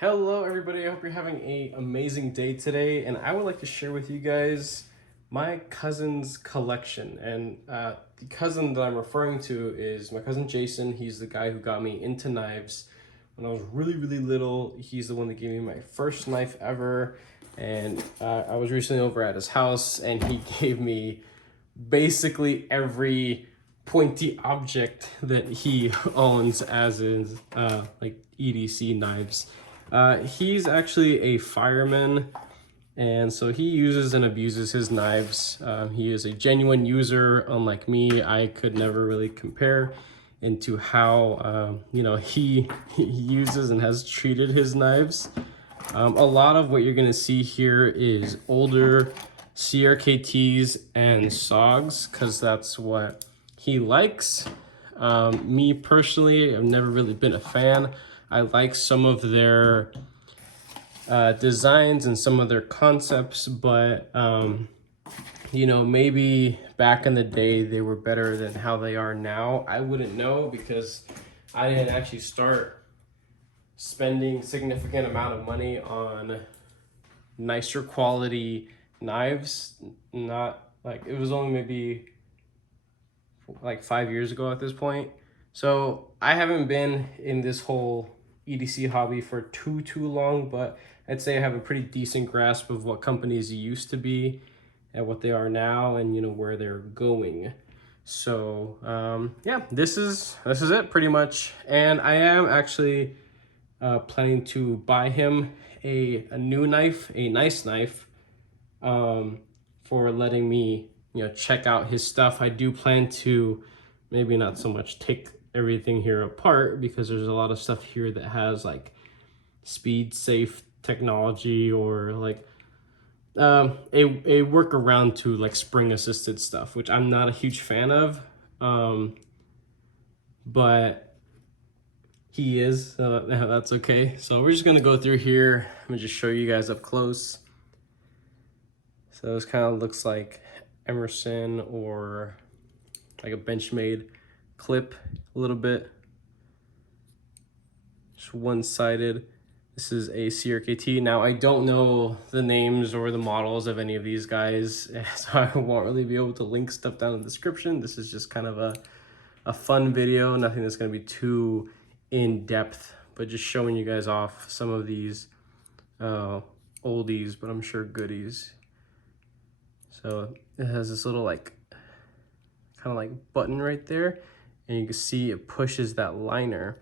Hello everybody, I hope you're having an amazing day today, and I would like to share with you guys my cousin's collection. And the cousin that I'm referring to is my cousin Jason. He's the guy who got me into knives when I was really little. He's the one that gave me my first knife ever, and I was recently over at his house and he gave me basically every pointy object that he owns as is like EDC knives. He's actually a fireman, and so he uses and abuses his knives. He is a genuine user, unlike me. I could never really compare into how he uses and has treated his knives. A lot of what you're gonna see here is older CRKTs and SOGs, because that's what he likes. Me personally, I've never really been a fan. I like some of their designs and some of their concepts, but maybe back in the day they were better than how they are now. I wouldn't know, because I didn't actually start spending significant amount of money on nicer quality knives. Not like, it was only maybe like 5 years ago at this point. So I haven't been in this whole EDC hobby for too long, but I'd say I have a pretty decent grasp of what companies used to be and what they are now, and where they're going. So yeah, this is it pretty much. And I am actually planning to buy him a new knife, a nice knife, for letting me check out his stuff. I do plan to maybe not so much take everything here apart, because there's a lot of stuff here that has like speed safe technology, or like a workaround to like spring assisted stuff, which I'm not a huge fan of, but he is, so that's okay. So we're just gonna go through here. I'm gonna just show you guys up close. So this kind of looks like Emerson, or like a Benchmade clip a little bit. Just one-sided. This is a CRKT. Now, I don't know the names or the models of any of these guys, so I won't really be able to link stuff down in the description. This is just kind of a fun video, nothing that's gonna be too in-depth, but just showing you guys off some of these oldies, but I'm sure goodies. So it has this little like kind of like button right there, and you can see it pushes that liner,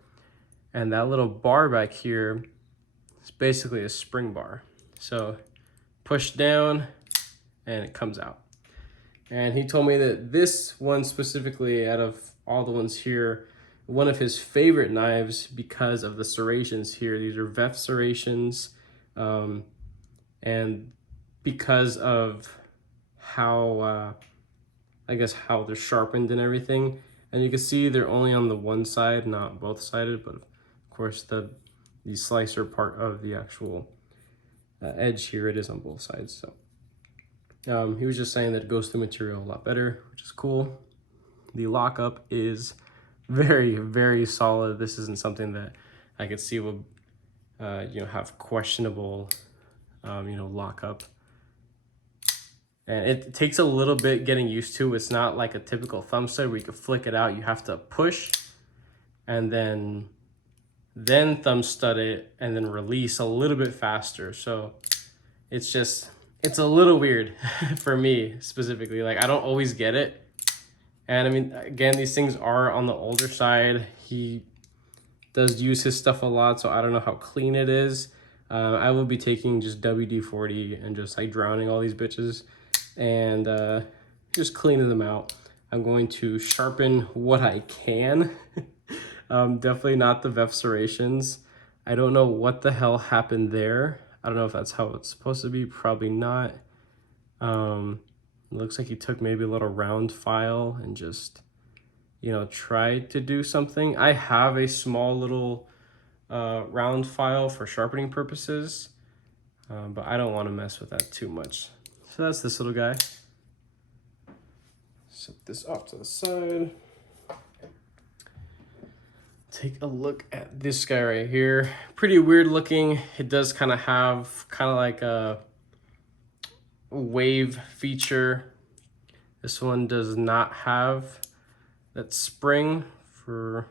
and that little bar back here is basically a spring bar. So push down and it comes out. And he told me that this one specifically, out of all the ones here, one of his favorite knives because of the serrations here. These are VEF serrations, and because of how I guess how they're sharpened and everything. And you can see they're only on the one side, not both sided, but of course the slicer part of the actual edge here, it is on both sides. So he was just saying that it goes through material a lot better, which is cool. The lockup is very solid. This isn't something that I could see would have questionable lockup. And it takes a little bit getting used to. It's not like a typical thumb stud where you can flick it out. You have to push and then thumb stud it and then release a little bit faster. So it's a little weird for me specifically. Like, I don't always get it. And I mean, again, these things are on the older side. He does use his stuff a lot, so I don't know how clean it is. I will be taking just WD-40 and just like drowning all these bitches and just cleaning them out. I'm going to sharpen what I can. Definitely not the VEF serrations. I don't know what the hell happened there. I don't know if that's how it's supposed to be. Probably not. It looks like he took maybe a little round file and just tried to do something. I have a small little round file for sharpening purposes, but I don't want to mess with that too much. So that's this little guy. Set this off to the side. take a look at this guy right here. Pretty weird looking. It does kind of have like a wave feature. This one does not have that spring for,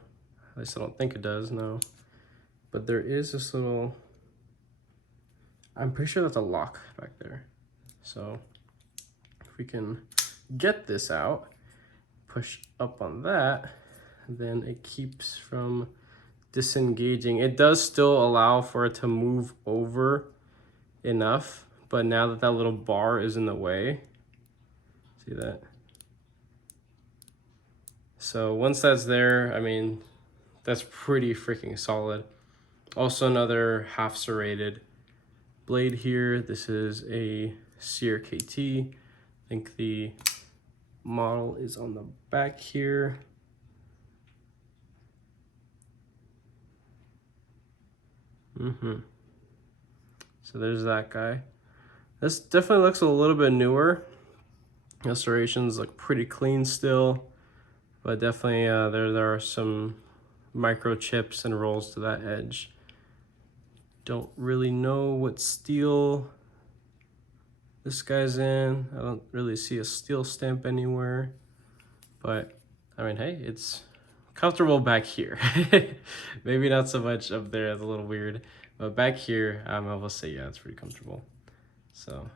at least I don't think it does, no. But there is this little, I'm pretty sure that's a lock back there. So if we can get this out, push up on that, then it keeps from disengaging. It does still allow for it to move over enough, but now that that little bar is in the way, see that? So once that's there, I mean, that's pretty freaking solid. Also another half serrated blade here. This is a Sear KT. I think the model is on the back here. So there's that guy. This definitely looks a little bit newer. Restorations look pretty clean still, but definitely there are some microchips and rolls to that edge. Don't really know what steel this guy's in. I don't really see a steel stamp anywhere, but I mean, hey, it's comfortable back here. Maybe not so much up there, it's a little weird, but back here, I will say, yeah, it's pretty comfortable. So,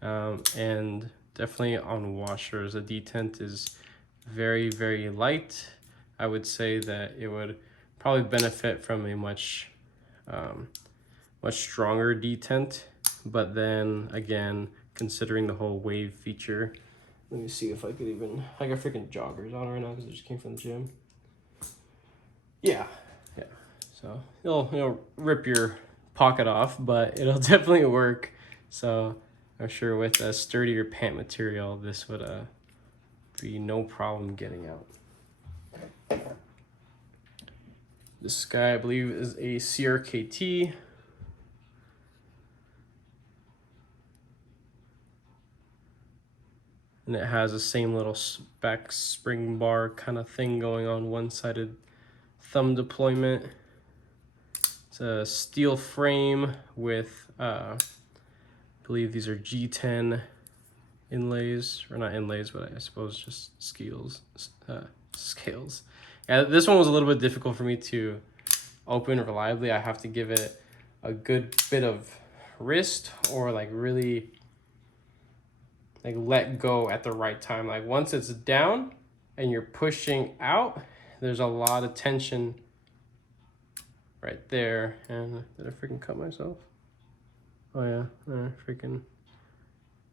and definitely on washers, the detent is very, very light. I would say that it would probably benefit from a much stronger detent, but then again, considering the whole wave feature, let me see if I could even, I got freaking joggers on right now because I just came from the gym. Yeah, so it'll rip your pocket off, but it'll definitely work. So I'm sure with a sturdier pant material, this would be no problem getting out. This guy, I believe, is a CRKT. And it has the same little back spring bar kind of thing going on, one-sided thumb deployment. It's a steel frame with, I believe these are G10 inlays, or not inlays, but I suppose just scales. Yeah, this one was a little bit difficult for me to open reliably. I have to give it a good bit of wrist, or like really like let go at the right time. Like once it's down and you're pushing out, there's a lot of tension right there. And did I freaking cut myself? Oh yeah,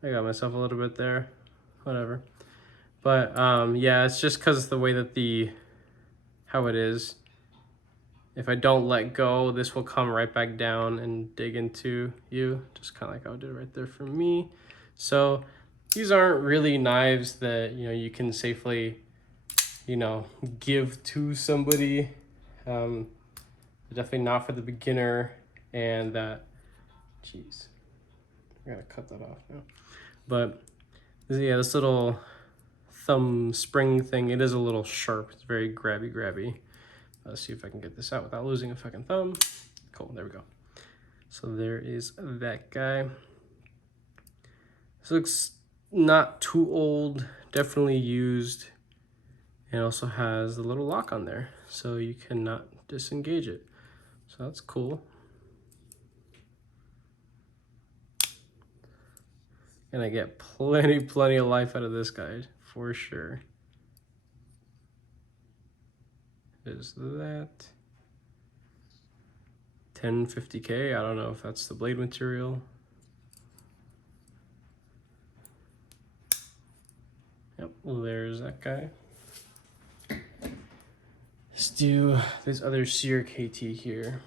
I got myself a little bit there, whatever. But yeah, it's just because the way that how it is. If I don't let go, this will come right back down and dig into you, just kind of like how it did right there for me. So these aren't really knives that, you can safely, give to somebody. Definitely not for the beginner, and that, jeez, I gotta cut that off now. But yeah, this little thumb spring thing, it is a little sharp. It's very grabby. Let's see if I can get this out without losing a fucking thumb. Cool, there we go. So there is that guy. This looks not too old, definitely used. And also has the little lock on there, so you cannot disengage it. So that's cool. And I get plenty of life out of this guy, for sure. Is that 1050K? I don't know if that's the blade material. Yep, well, there's that guy. Let's do this other Sear KT here.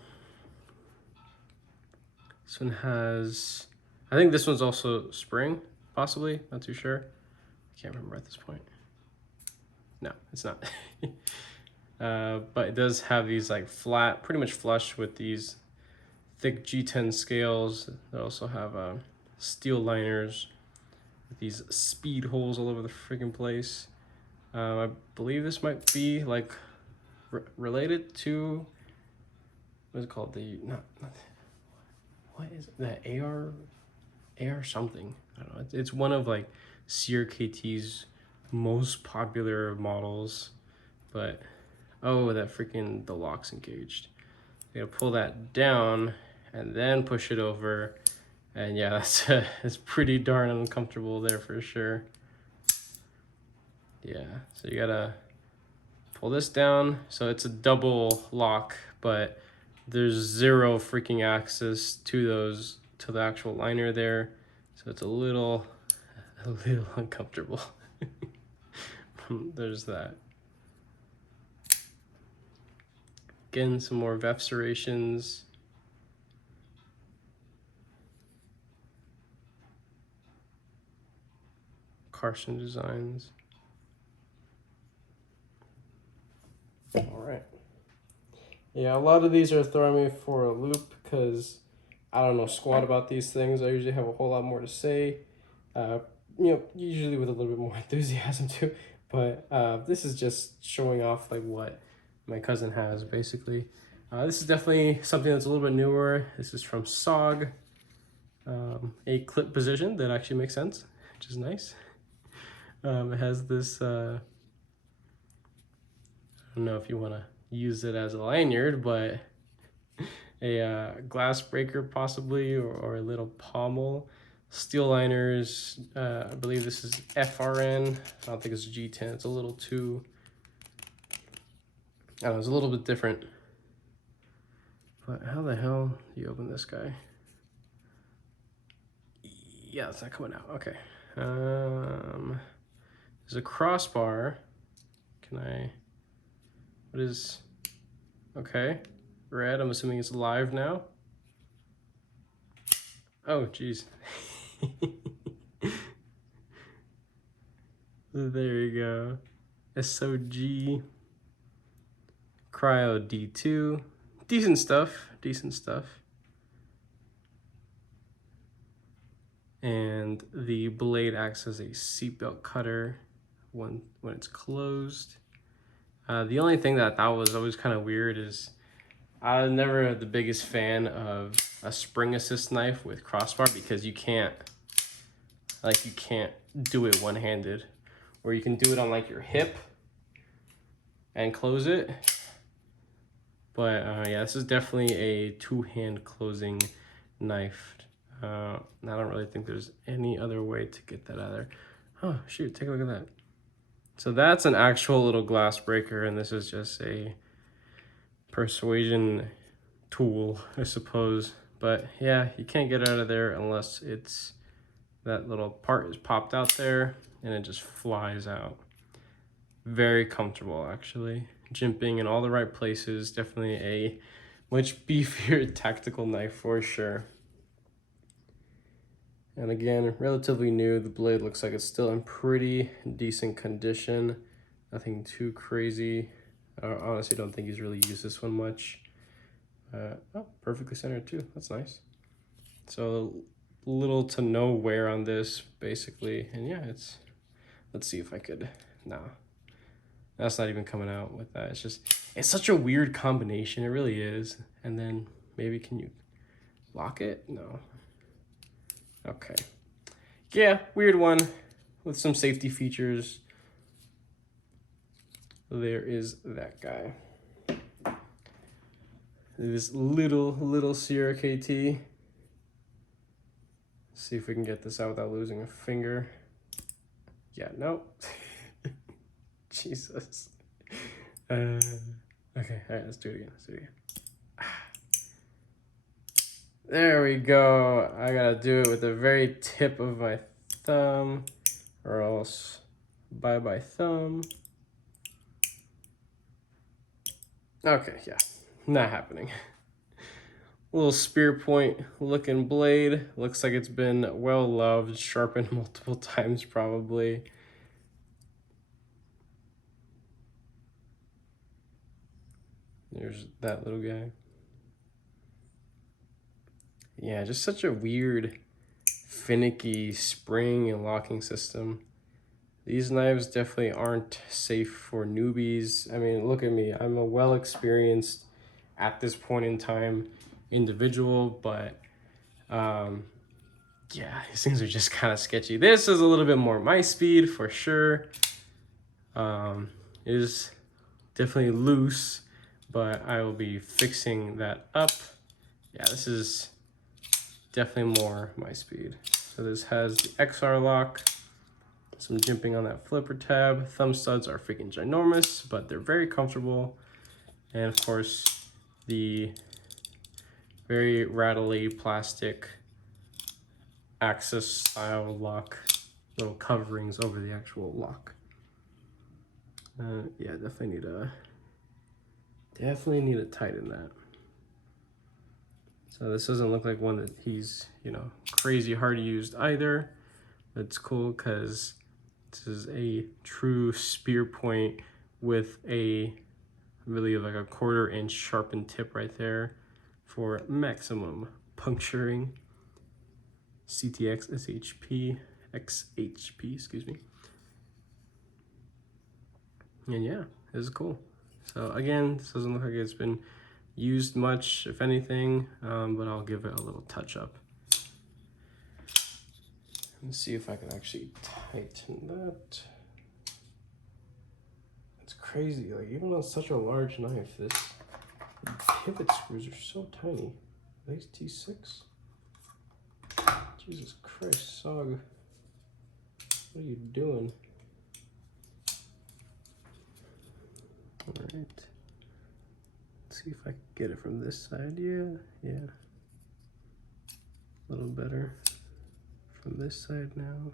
This one has, I think this one's also spring, possibly, not too sure. I can't remember at this point. No, it's not. But it does have these like flat, pretty much flush with these thick G10 scales. They also have steel liners with these speed holes all over the freaking place. I believe this might be like related to, what is it called? The, not what is it? The AR something. I don't know. It's one of like CRKT's most popular models, but oh, that freaking, the lock's engaged. You gotta pull that down and then push it over, and yeah, that's it's pretty darn uncomfortable there for sure. Yeah, so you gotta pull this down. So it's a double lock, but there's zero freaking access to the actual liner there, so it's a little uncomfortable. There's that. Again, some more VEF serrations. Carson Designs. All right. Yeah, a lot of these are throwing me for a loop because I don't know squat about these things. I usually have a whole lot more to say. Usually with a little bit more enthusiasm too. But this is just showing off like what my cousin has basically. This is definitely something that's a little bit newer. This is from SOG. A clip position that actually makes sense, which is nice. It has this, I don't know if you want to use it as a lanyard, but a glass breaker possibly, or a little pommel. Steel liners, I believe this is FRN. I don't think it's G10. It's a little too, I don't know, it's a little bit different. But how the hell do you open this guy? Yeah, it's not coming out. Okay. There's a crossbar. Can I, what is, okay. Red, I'm assuming it's live now. Oh, geez. There you go. SOG. Cryo D2. Decent stuff. Decent stuff. And the blade acts as a seatbelt cutter when it's closed. The only thing that I thought was always kind of weird is I was never the biggest fan of a spring assist knife with crossbar because you can't do it one-handed, or you can do it on like your hip and close it. But yeah, this is definitely a two-hand closing knife. I don't really think there's any other way to get that out of there. Oh shoot, take a look at that. So that's an actual little glass breaker, and this is just a persuasion tool, I suppose. But yeah, you can't get out of there unless it's that little part is popped out there and it just flies out. Very comfortable actually. Jimping in all the right places. Definitely a much beefier tactical knife for sure. And again, relatively new. The blade looks like it's still in pretty decent condition. Nothing too crazy. I honestly don't think he's really used this one much. Oh, perfectly centered too. That's nice. So little to no wear on this basically. And yeah, it's, let's see if I could, no, that's not even coming out with that. It's such a weird combination. It really is. And then maybe, can you lock it? No. Okay. Yeah, weird one with some safety features. There is that guy. This little Sierra KT. See if we can get this out without losing a finger. Yeah, no. Jesus. Okay, all right, let's do it again. There we go. I gotta do it with the very tip of my thumb, or else bye thumb. Okay, yeah, not happening. Little spear point looking blade. Looks like it's been well loved, sharpened multiple times probably. There's that little guy. Yeah, just such a weird, finicky spring and locking system. These knives definitely aren't safe for newbies. I mean, look at me. I'm a well-experienced, at this point in time, individual, but yeah, these things are just kind of sketchy. This is a little bit more my speed for sure. It is definitely loose, but I will be fixing that up. Yeah, this is definitely more my speed. So this has the XR lock, some jimping on that flipper tab. Thumb studs are freaking ginormous, but they're very comfortable. And of course, the very rattly plastic access style lock, little coverings over the actual lock. Yeah, definitely need to tighten that. So this doesn't look like one that he's, crazy hard used either. It's cool because this is a true spear point with a really like a 1/4 inch sharpened tip right there for maximum puncturing. CTX XHP, excuse me. And yeah, this is cool. So again, this doesn't look like it's been used much, if anything, but I'll give it a little touch up. Let's see if I can actually tighten that. It's crazy, like even on such a large knife, this pivot screws are so tiny. Are these T6? Jesus Christ, Sog. What are you doing? All right. Let's see if I can get it from this side. Yeah. A little better. From this side now.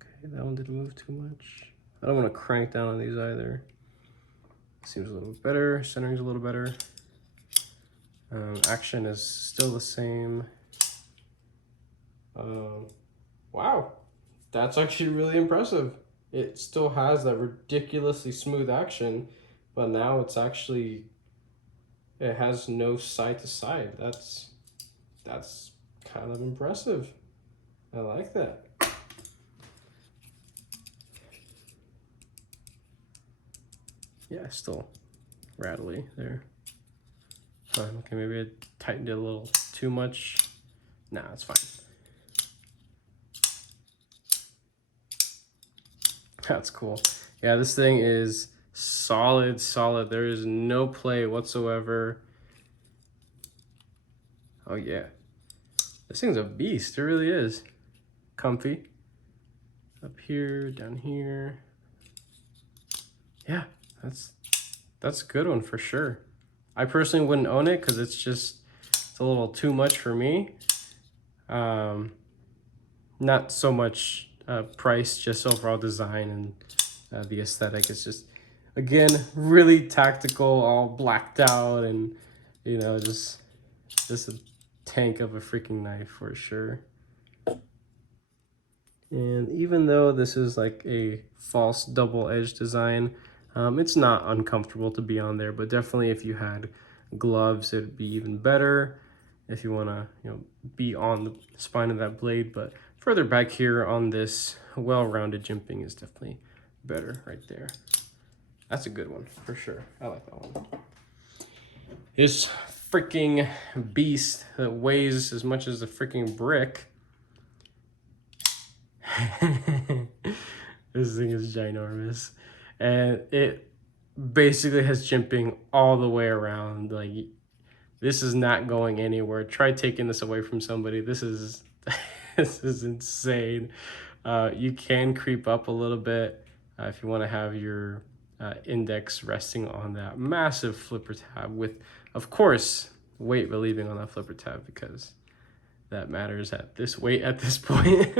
Okay, that one didn't move too much. I don't want to crank down on these either. Seems a little better. Centering's a little better. Action is still the same. Wow, that's actually really impressive. It still has that ridiculously smooth action, but now it has no side to side. That's kind of impressive. I like that. Yeah, still rattly there. Fine. Okay, maybe I tightened it a little too much. Nah, it's fine. That's cool. Yeah, this thing is solid. There is no play whatsoever. Oh yeah. This thing's a beast. It really is. Comfy. Up here, down here. Yeah, that's a good one for sure. I personally wouldn't own it because it's a little too much for me. Not so much price, just overall design and the aesthetic. It's just, again, really tactical, all blacked out, and just a tank of a freaking knife for sure. And even though this is like a false double-edged design, it's not uncomfortable to be on there, but definitely if you had gloves, it'd be even better if you want to be on the spine of that blade. But further back here on this well-rounded jimping is definitely better right there. That's a good one for sure. I like that one. This freaking beast that weighs as much as a freaking brick. This thing is ginormous, and it basically has jimping all the way around. Like, this is not going anywhere. Try taking this away from somebody. This is this is insane. You can creep up a little bit if you want to have your index resting on that massive flipper tab with, of course, weight relieving on that flipper tab, because that matters at this weight at this point.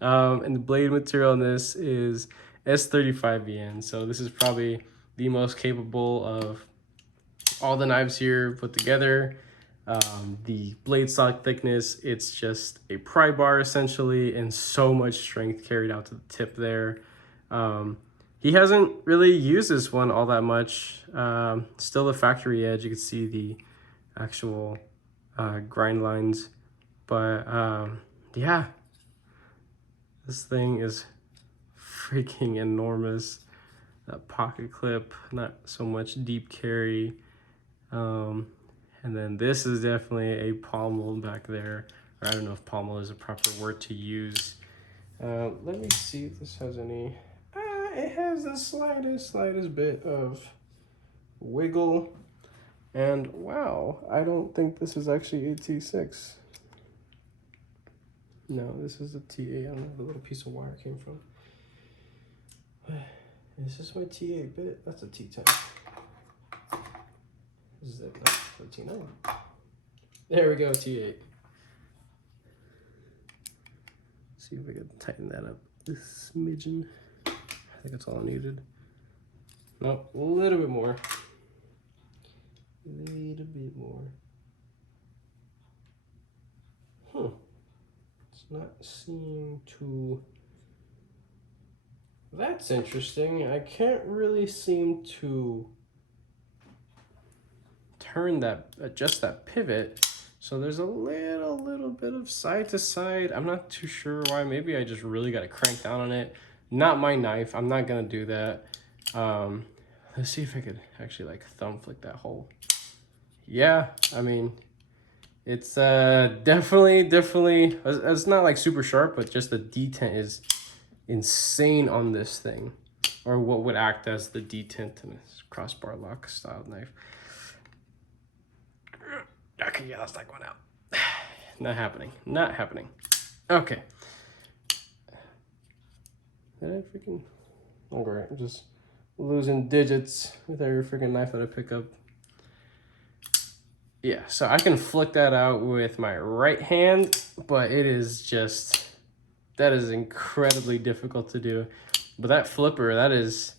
And the blade material on this is S35VN. So this is probably the most capable of all the knives here put together. The blade stock thickness, it's just a pry bar essentially, and so much strength carried out to the tip there. He hasn't really used this one all that much. Still the factory edge, you can see the actual grind lines. But yeah, this thing is freaking enormous. That pocket clip, not so much deep carry. And then this is definitely a pommel back there. Or I don't know if pommel is a proper word to use. Let me see if this has any. It has the slightest bit of wiggle. And wow, I don't think this is actually a T6. No, this is a TA. I don't know where the little piece of wire came from. Is this my T8 bit? That's a T10. This is it. That's a T9. There we go, T8. See if I can tighten that up this smidgen. I think that's all I needed. Nope, a little bit more. A little bit more. It's not seeming to. That's interesting. I can't really seem to adjust that pivot. So there's a little bit of side to side. I'm not too sure why. Maybe I just really got to crank down on it. Not my knife. I'm not gonna do that. Let's see if I could actually like thumb flick that hole. Yeah, I mean, it's definitely, it's not like super sharp, but just the detent is insane on this thing, or what would act as the detent in a crossbar lock style knife. Okay, yeah, let's take one out. Not happening, not happening. Okay. Did I freaking, oh great, I'm just losing digits with every freaking knife that I pick up. Yeah, so I can flick that out with my right hand, but it is just, that is incredibly difficult to do. But that flipper, that is,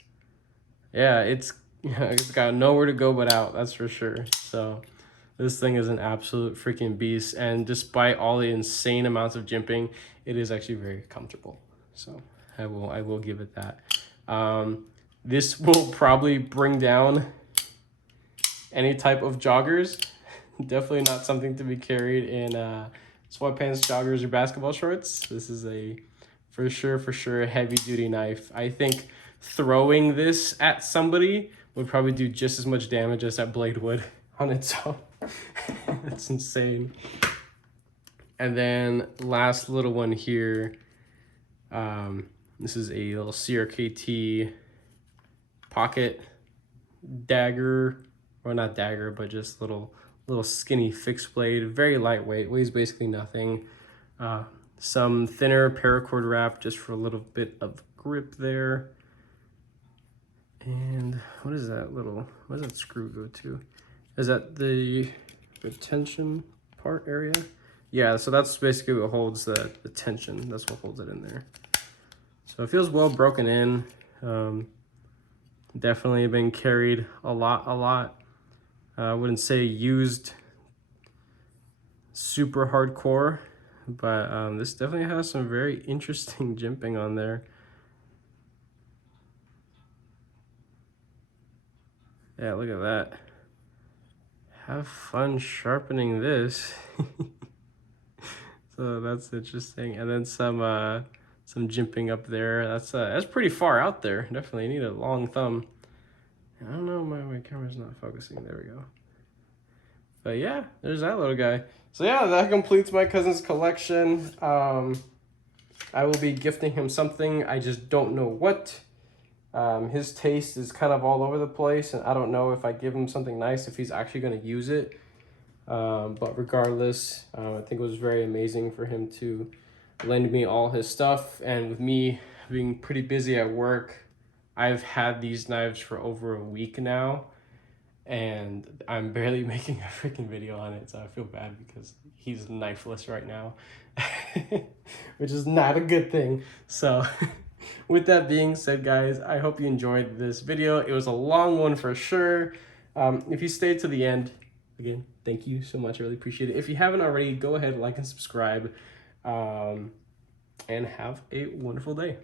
yeah, it's got nowhere to go but out, that's for sure. So this thing is an absolute freaking beast. And despite all the insane amounts of jimping, it is actually very comfortable. So I will give it that. This will probably bring down any type of joggers. Definitely not something to be carried in sweatpants, joggers, or basketball shorts. This is a for sure heavy duty knife. I think throwing this at somebody would probably do just as much damage as that blade would on its own. That's insane. And then last little one here. This is a little CRKT pocket dagger, or not dagger, but just little skinny fixed blade, very lightweight, weighs basically nothing. Some thinner paracord wrap just for a little bit of grip there. And what is that little, what does that screw go to? Is that the retention part area? Yeah, so that's basically what holds the tension. That's what holds it in there. So it feels well broken in. Definitely been carried a lot. I wouldn't say used super hardcore, but this definitely has some very interesting jimping on there. Yeah, look at that. Have fun sharpening this. So that's interesting. And then some jimping up there. That's pretty far out there. Definitely need a long thumb. I don't know, my camera's not focusing. There we go. But yeah, there's that little guy. So yeah, that completes my cousin's collection. I will be gifting him something. I just don't know what. His taste is kind of all over the place, and I don't know if I give him something nice, if he's actually going to use it. But regardless, I think it was very amazing for him to lend me all his stuff. And with me being pretty busy at work, I've had these knives for over a week now, and I'm barely making a freaking video on it, so I feel bad because he's knifeless right now, which is not a good thing. So with that being said, guys, I hope you enjoyed this video. It was a long one for sure. If you stayed to the end, again, thank you so much. I really appreciate it. If you haven't already, go ahead, like and subscribe, and have a wonderful day.